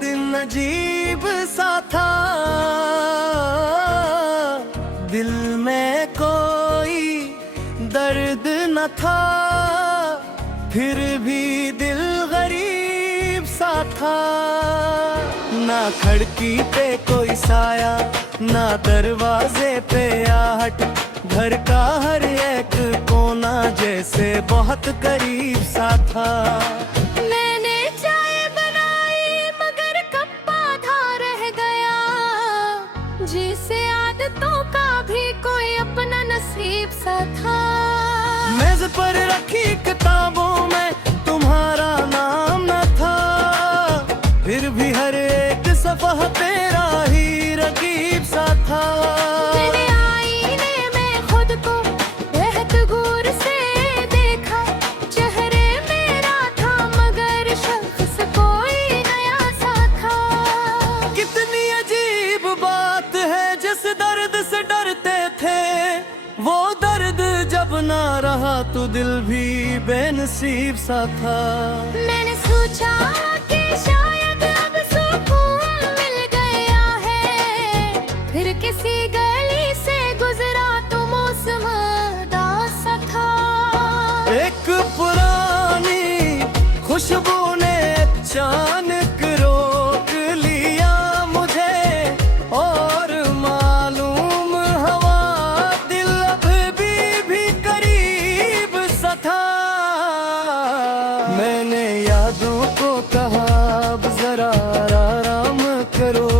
दिन अजीब सा था, दिल में कोई दर्द न था, फिर भी दिल गरीब सा था। ना खिड़की पे कोई साया, ना दरवाजे पे आहट, घर का हर एक कोना जैसे बहुत करीब सा था। मैंने चाय बनाई मगर कप आधा रह गया, जिसे आदतों का भी कोई अपना नसीब सा था। मेज पर रखी किताबों में तुम्हारा नाम न था, फिर भी हर एक सफ़ह तेरा ही रकीब सा था। मैंने आईने में खुद को बेहद गौर से देखा, चेहरे मेरा था मगर शख्स कोई नया सा था। कितनी अजीब बात है, जिस दर्द से डरते थे वो दर्द जब ना रहा तो दिल भी बेनसीब सा था। मैंने सोचा कि शायद अब सुकून मिल गया है, फिर किसी गली से गुजरा तो मौसम उदास सा था। एक पुरानी खुशबू ने अचानक रोक लिया मुझे, और मालूम हवा दिल भी करीब सा था। मैंने यादों को कहा अब जरा आराम करो,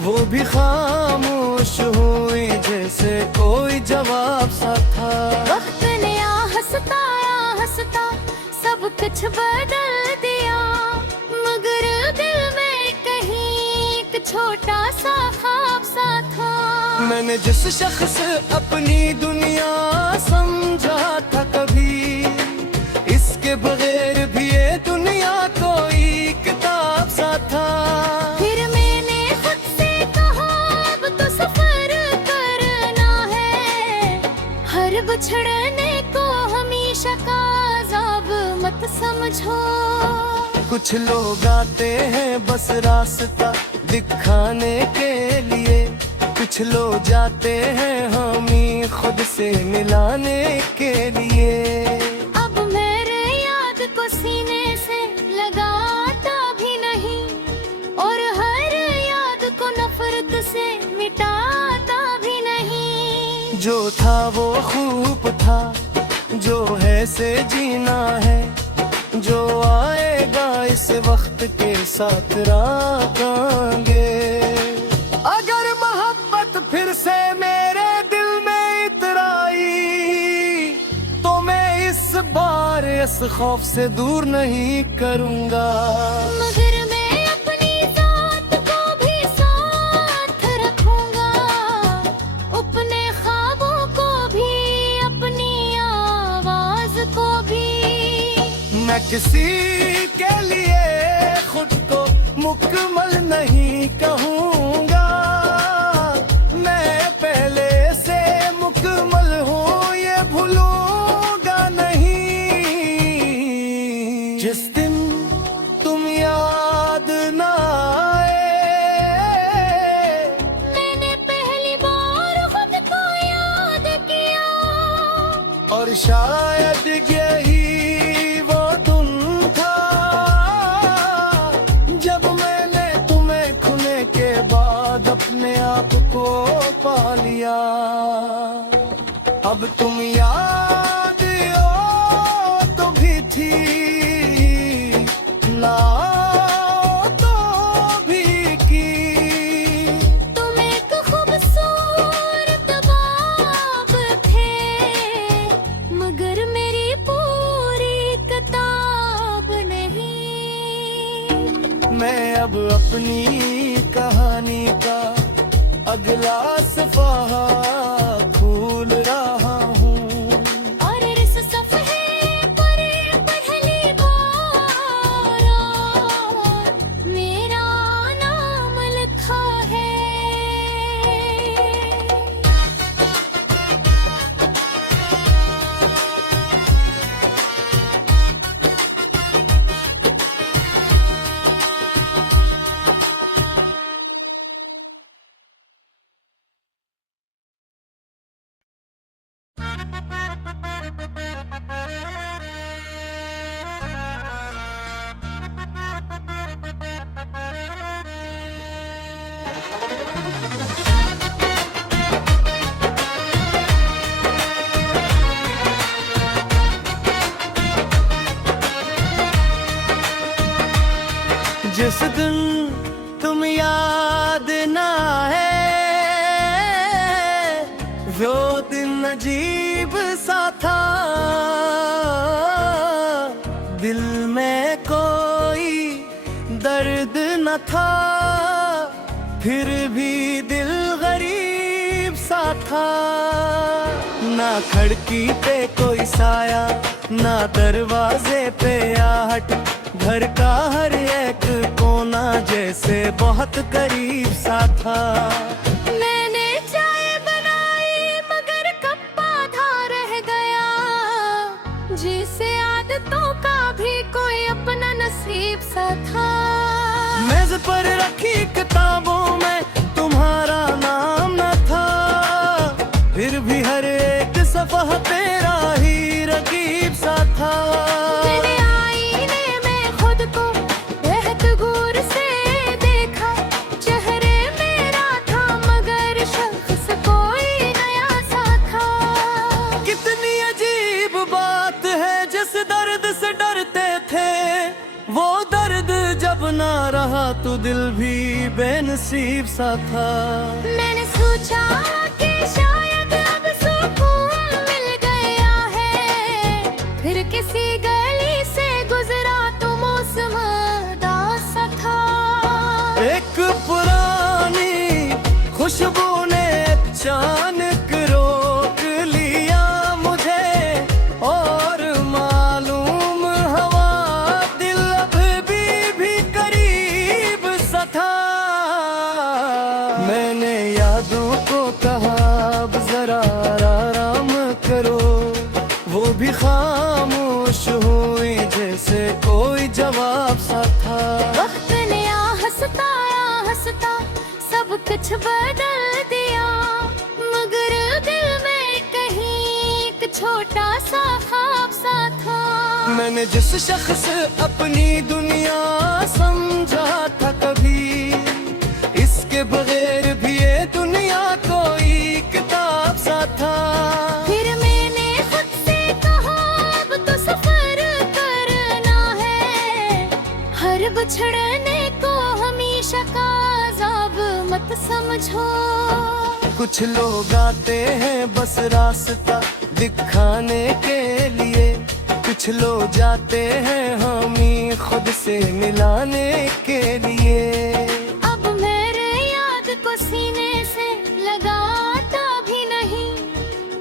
वो भी खामोश हुई जैसे कोई जवाब सा था। वक्त ने हंसता सब कुछ बदल दिया, मगर दिल में कहीं एक छोटा सा ख्वाब सा था। मैंने जिस शख्स अपनी दुनिया समझा था कभी, इसके बगैर भी ये दुनिया कोई किताब सा था। फिर मैंने खुद से कहा अब तो सफर करना है, हर बिछड़ने को हमेशा का अज़ाब मत समझो। कुछ लोग आते हैं बस रास्ता दिखाने के लिए, कुछ लोग जाते हैं हमी खुद से मिलाने के लिए। अब मेरे याद को सीने से लगाता भी नहीं, और हर याद को नफरत से मिटाता भी नहीं। जो था वो खूब था, जो है से जीना है, जो आएगा इस वक्त के साथ रातांगे। अगर मोहब्बत फिर से मेरे दिल में इतराई, तो मैं इस बार इस खौफ से दूर नहीं करूंगा। मगर मैं अपनी जात को भी साथ रखूंगा, अपने ख्वाबों को भी, अपनी आवाज को भी। मैं किसी के लिए खुद को मुकम्मल नहीं कहूँगा, मैं पहले से मुकम्मल हूँ ये भूलूंगा नहीं। जिस दिन तुम याद न आए, मैंने पहली बार खुद को याद किया, और शायद यही वो दिन था जब मैंने तुम्हें खुने के बाद अपने आप को पा लिया। अब तुम याद हो तो भी थी, ना तो भी की। तुम एक खूबसूरत बाब थे, मगर मेरी पूरी किताब नहीं। मैं अब अपनी कहानी का अगला सफ़ा खोल रहा हूँ, और इस सफ़हे पर पहली बार मेरा नाम लिखा है। दर्द न था, फिर भी दिल गरीब सा था। ना खिड़की पे कोई साया, ना दरवाजे पे आहट, घर का हर एक कोना जैसे बहुत करीब सा था। मैंने चाय बनाई मगर कप आधा रह गया, जिसे आदतों का भी कोई अपना नसीब सा था। मेज पर रखी किताबों में तुम्हारा नाम न था, फिर भी हर एक सफ़ह तेरा ही रकीब सा था। मैंने आईने में खुद को बेहद गौर से देखा, चेहरे मेरा था मगर शख्स कोई नया सा था। कितनी अजीब बात है, जिस दर्द से डरते थे वो दर्द जब ना रहा तो दिल भी बेनसीब सा था। मैंने सोचा कि शायद अब सुकून मिल गया है, फिर किसी गली से गुजरा तो मौसम उदास सा था। एक पुरानी खुशबू ने अचानक रोक लिया मुझे, और मालूम हवा दिल भी करीब सा था। मैंने यादों को कहा अब जरा आराम करो, वो भी खामोश हुई जैसे कोई जवाब सा था। वक्त ने हंसता सब कुछ बदल दिया, मगर दिल में कहीं एक छोटा सा ख्वाब सा था। मैंने जिस शख्स अपनी दुनिया समझा था कभी, इसके बगैर भी ये दुनिया कोई किताब सा था। फिर मैंने खुद से कहा अब तो सफर करना है, हर बिछड़ने को हमेशा का अज़ाब मत समझो। कुछ लोग आते हैं बस रास्ता दिखाने के लिए, कुछ लोग जाते हैं हमें खुद से मिलाने के लिए। अब मेरे याद को सीने से लगाता भी नहीं,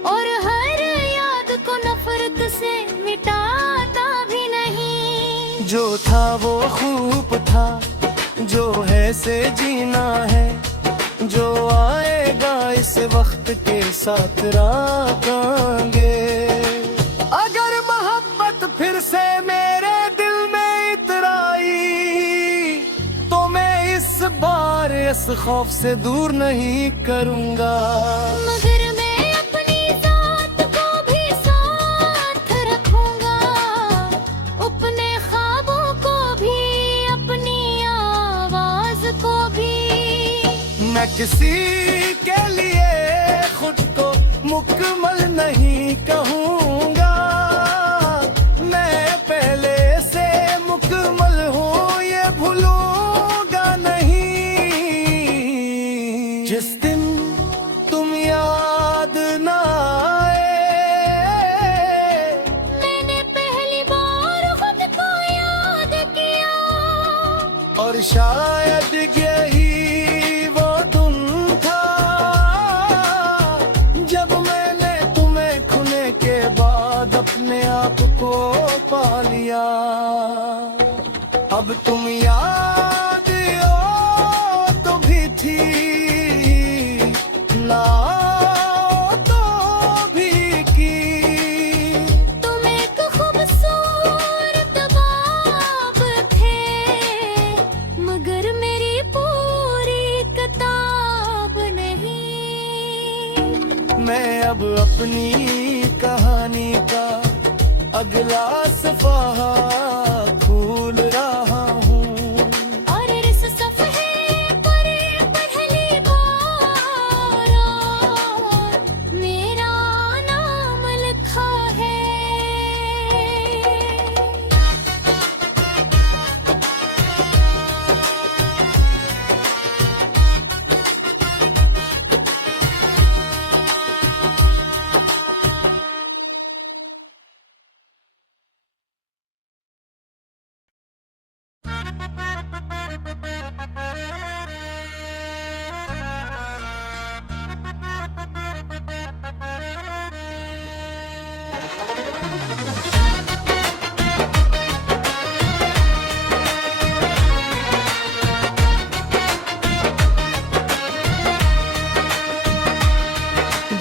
और हर याद को नफरत से मिटाता भी नहीं। जो था वो खूब था, जो है से जीना है, जो आएगा इस वक्त के साथ रागांगे। अगर मोहब्बत फिर से मेरे दिल में इतराई, तो मैं इस बार इस खौफ से दूर नहीं करूंगा। मगर मैं अपनी जात को भी साथ रखूंगा, अपने ख्वाबों को भी, अपनी आवाज को भी। मैं किसी के लिए खुद को मुकम्मल नहीं कहूँगा, मैं पहले से मुकम्मल हूँ ये भूलूंगा नहीं। जिस दिन तुम याद ना आए, मैंने पहली बार खुद को याद किया, और शायद यही वो दिन था जब मैंने तुम्हें खोने के बाद अपने आप को पा लिया। अब तुम याद हो तो भी थी, ना तो भी की। तुम एक खूबसूरत बाब थे, मगर मेरी पूरी किताब नहीं। मैं अब अपनी कहानी का अगला सफ़ा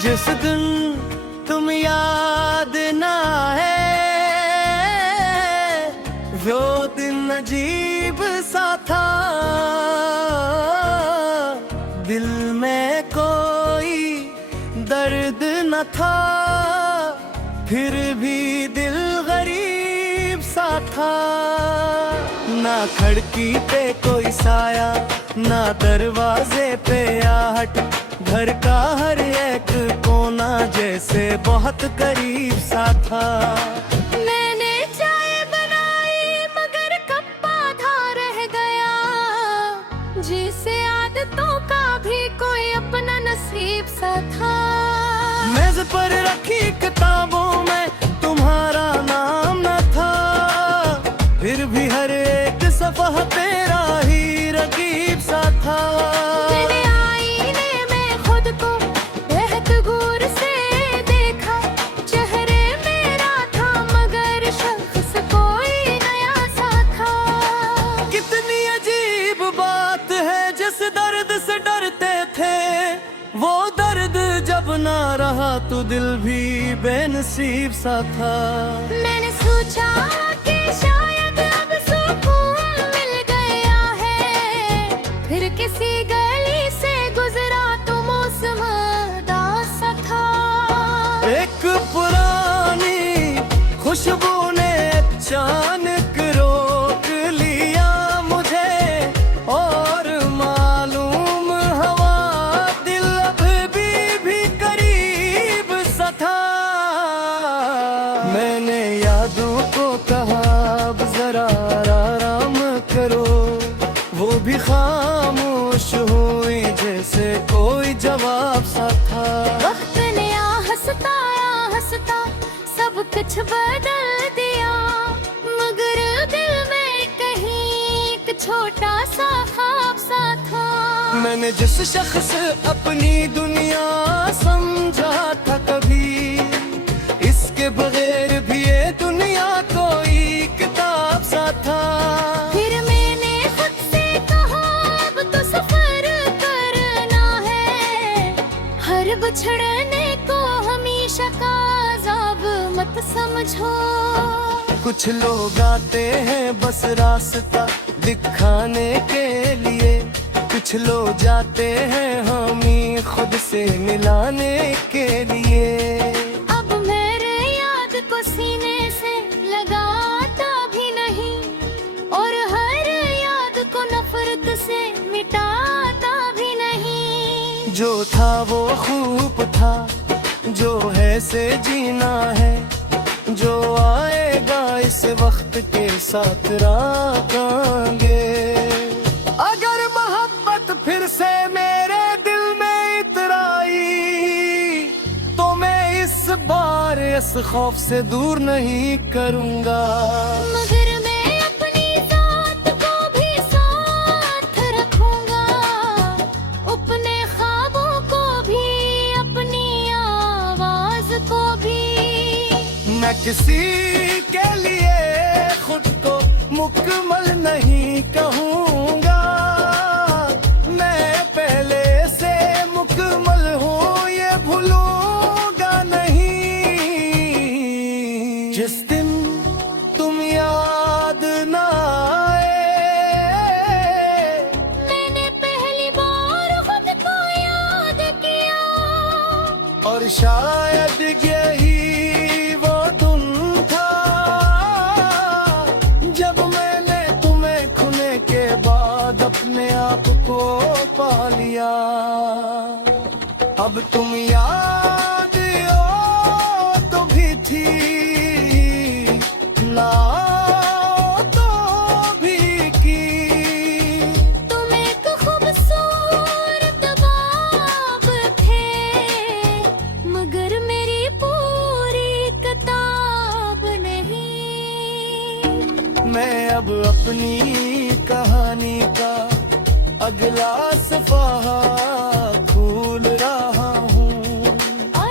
जिस दिन तुम याद ना है वो दिन अजीब सा था, दिल में कोई दर्द न था, फिर भी दिल गरीब सा था। ना खिड़की पे कोई साया, ना दरवाजे पे आहट, घर का हर एक कोना जैसे बहुत करीब सा था। मैंने चाय बनाई मगर कप आधा रह गया, जिसे आदतों का भी कोई अपना नसीब सा था। मेज पर रखी किताबों में तुम्हारा नाम न था, फिर भी हर एक सफ़ा तेरा ही रकीब सा था। मैंने आईने में खुद को बेहद गौर से देखा, चेहरे मेरा था मगर शख्स कोई नया सा था। कितनी अजीब बात है, जिस दर्द से डरते थे वो दर्द जब ना रहा तो दिल भी बेनसीब सा था। मैंने सोचा कि शायद अब सुकून मिल गया है, फिर किसी गली से गुजरा तो मौसम उदास सा था। एक पुरानी खुशबू ने अचानक रोक लिया मुझे, और मालूम हवा दिल अभी भी करीब सा था। मैंने यादों को कहा अब जरा आराम करो, वो भी खामोश हुई जैसे कोई जवाब सा था। वक्त ने हंसता सब कुछ बदल दिया, मगर दिल में कहीं एक छोटा सा ख्वाब सा था। मैंने जिस शख्स अपनी दुनिया समझा था कभी, इसके बगैर भी ये दुनिया कोई किताब सा था। फिर मैंने खुद से कहा अब तो सफर करना है, हर बिछड़ने को हमेशा का अज़ाब मत समझो। कुछ लोग आते हैं बस रास्ता दिखाने के लिए, कुछ लोग जाते हैं हमें खुद से मिलाने के लिए। अब मेरे याद को सीने से लगाता भी नहीं, और हर याद को नफरत से मिटाता भी नहीं। जो था वो खूब था, जो है से जीना है, जो आएगा इस वक्त के साथ राखेंगे। अगर मोहब्बत फिर से मेरे दिल में इतराई, तो मैं इस बार इस खौफ से दूर नहीं करूंगा। मगर मैं अपनी जात को भी साथ रखूंगा, अपने ख्वाबों को भी, अपनी आवाज को भी। मैं किसी के लिए खुद को मुकम्मल नहीं कहूंगा, मैं पहले से मुकम्मल हूँ ये भूलूंगा नहीं। जिस दिन तुम याद ना आए, मैंने पहली बार खुद को याद किया, और शायद यही वो दिन था जब मैंने तुम्हें खोने के बाद अपने आप को पा लिया। अब तुम याद हो तो भी थी, ना तो भी की। तुम एक खूबसूरत ख्वाब थे, मगर मेरी पूरी किताब नहीं। मैं अब अपनी कहानी का अगला सफ़ा खोल रहा हूँ। और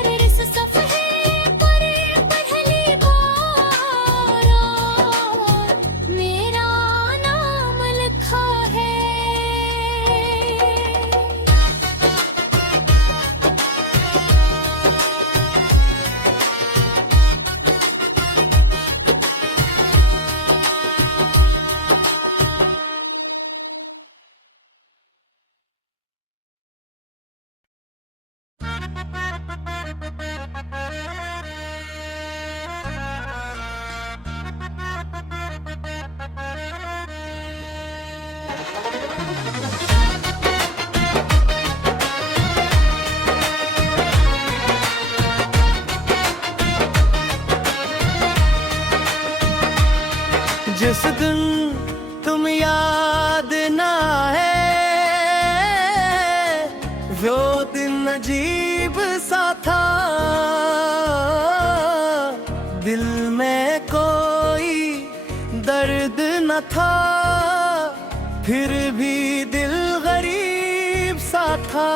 फिर भी दिल गरीब सा था।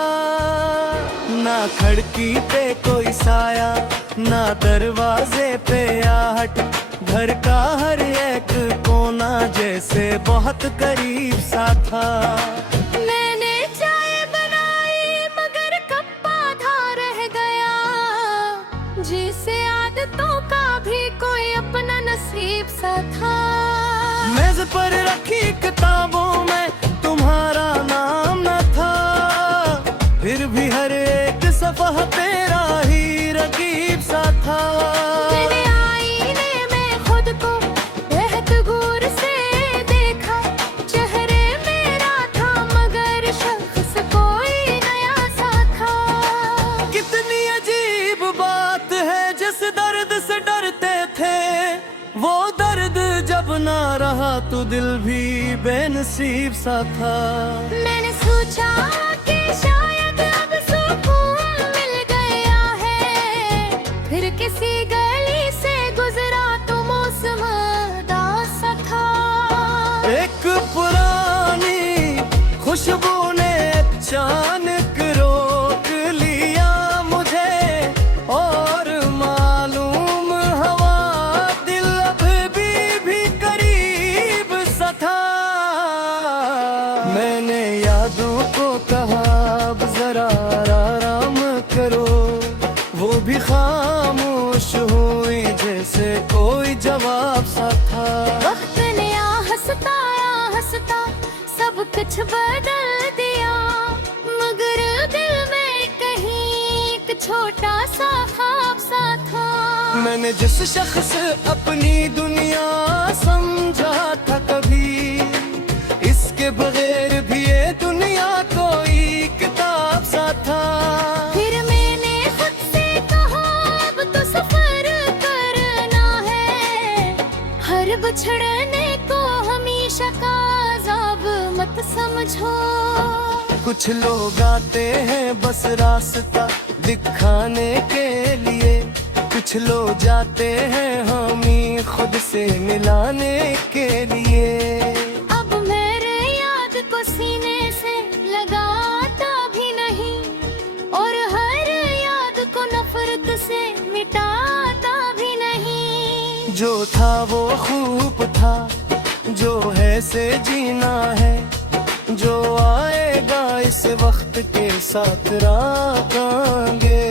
ना खिड़की पे कोई साया, ना दरवाजे पे आहट, घर का हर एक कोना जैसे बहुत करीब सा था। मैंने चाय बनाई मगर कप आधा रह गया, जिसे आदतों का भी कोई अपना नसीब सा था। मेज पर रखी किताबों में तुम्हारा नाम न था, फिर भी हर एक सफ़ह तेरा ही रकीब सा था। मैंने आईने में खुद को बेहद गौर से देखा, चेहरे मेरा था मगर शख्स कोई नया सा था। कितनी अजीब बात है, जिस दर्द से डरते थे वो दर्द जब ना रहा तो दिल भी बेनसीब सा था। मैंने सोचा कि शायद अब सुकून मिल गया है, फिर किसी गली से गुजरा तो मौसम उदास सा था। एक पुरानी खुशबू ने अचानक रोक लिया मुझे, और मालूम हवा दिल अभी भी करीब सा था। मैंने यादों को कहा अब जरा आराम करो, वो भी खामोश हुई जैसे कोई जवाब सा था। वक्त ने हंसता सब कुछ बदल दिया, मगर दिल में कहीं एक छोटा सा ख्वाब सा था। मैंने जिस शख्स अपनी दुनिया समझा था कभी, इसके बगैर भी ये दुनिया कोई किताब सा था। फिर मैंने खुद से कहा अब तो सफर करना है, हर बिछड़ने को हमेशा का अज़ाब मत समझो। कुछ लोग आते हैं बस रास्ता दिखाने के लिए, कुछ लोग जाते हैं हमी खुद से मिलाने के लिए। अब मेरे याद को सीने से लगाता भी नहीं, और हर याद को नफरत से मिटाता भी नहीं। जो था वो खूब था, जो है से जीना है, जो आएगा इस वक्त के साथ रातांगे।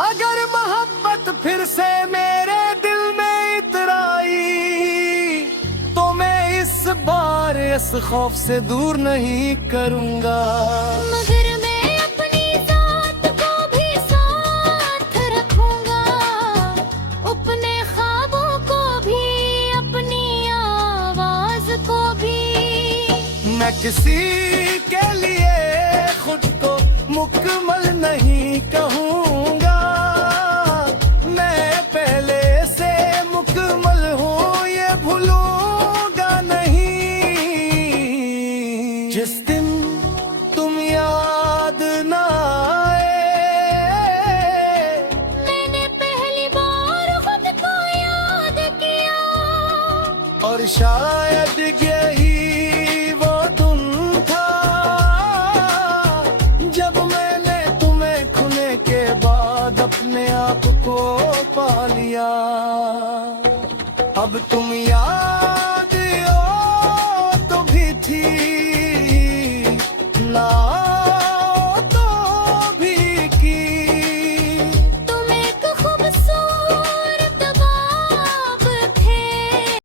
अगर मोहब्बत फिर से मेरे दिल में इतराई, तो मैं इस बार इस खौफ से दूर नहीं करूंगा। मगर मैं अपनी जात को भी साथ रखूंगा, अपने ख्वाबों को भी, अपनी आवाज को भी। मैं किसी के लिए खुद को मुकम्मल नहीं कहूँगा, मैं पहले से मुकम्मल हूँ ये भूलूंगा नहीं। जिस दिन तुम याद ना आए, मैंने पहली बार खुद को याद किया, और शायद यही वो दिन था जब मैंने तुम्हें खोने के बाद अपने आप को पा लिया। अब तुम